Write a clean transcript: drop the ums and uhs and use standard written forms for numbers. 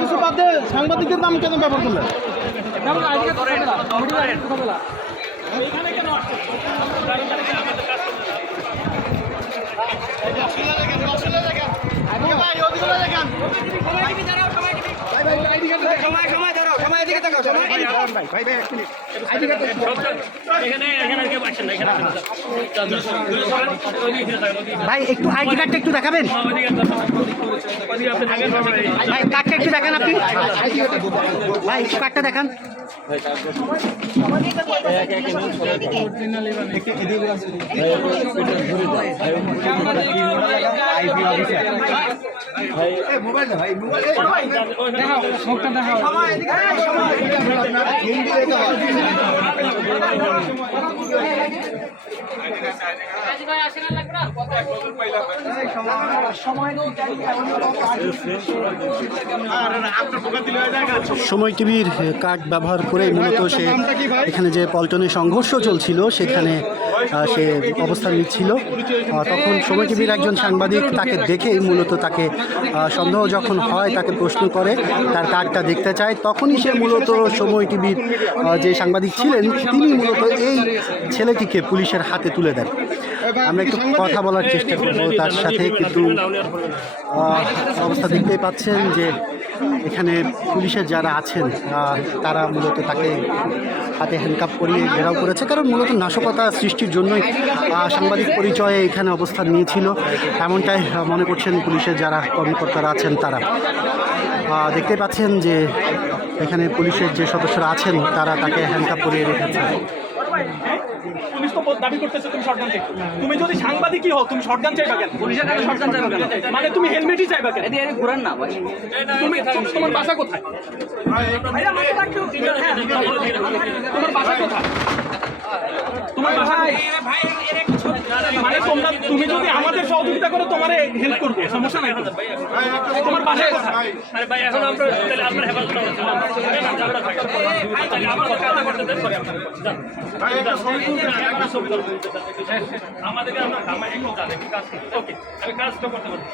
কিছু বাদ দিয়ে সাংবাদিকদের নাম কেন ব্যবহার করলেন? ভাই একটু আইডি কার্ডটা একটু দেখাবেন ভাই, কার্ডটা একটু দেখান আপনি ভাই, একটু কার্ডটা দেখান। সময় টিভির কার্ড ব্যবহার করে মূলত সে এখানে যে পল্টনে সংঘর্ষ চলছিল সেখানে সে অবস্থান নিচ্ছিল। তখন সময় টিভির একজন সাংবাদিক তাকে দেখেই মূলত তাকে সন্দেহ যখন হয় তাকে প্রশ্ন করে, তার কার্ডটা দেখতে চায়। তখনই সে মূলত সময় টিভির যে সাংবাদিক ছিলেন তিনি মূলত এই ছেলেটিকে পুলিশের হাতে তুলে দেন। আমরা একটু কথা বলার চেষ্টা করব তার সাথে, কিন্তু অবস্থা দেখতেই পাচ্ছেন যে এখানে পুলিশের যারা আছেন তারা মূলত তাকে হাতে হ্যান্ডকাপ করিয়ে ঘেরাও করেছে, কারণ মূলত নাশকতা সৃষ্টির জন্যই সাংবাদিক পরিচয়ে এখানে অবস্থান নিয়েছিল এমনটাই মনে করছেন পুলিশের যারা কর্মকর্তারা আছেন তারা। দেখতেই পাচ্ছেন যে এখানে পুলিশের যে সদস্যরা আছেন তারা তাকে হ্যান্ডকাপ করিয়ে রেখেছে। পুলিশ তো দাবি করতেছে তুমি শটগান চাই। তুমি যদি সাংবাদিকই হও তুমি শটগান চাইবা কেন? পুলিশের কাছে শটগান চাইবা কেন? মানে তুমি হেলমেটই চাইবা কেন? এদিকে ঘুরান না ভাই। তুমি তোমার বাসা কোথায়? তোমার বাসা কোথায়? তোমার বাসা ভাই মানে তুমি যদি আমাদের সহযোগিতা করো তোমার হেল্প করবো, সমস্যা নাই। তোমার বাসা কোথায়? আরে ভাই এখন আমরা তাহলে আপনার হেফাজত করতে আমাদেরকে আমরা একটু কাজ করতে, ওকে আমি কাজটা করতে পারি।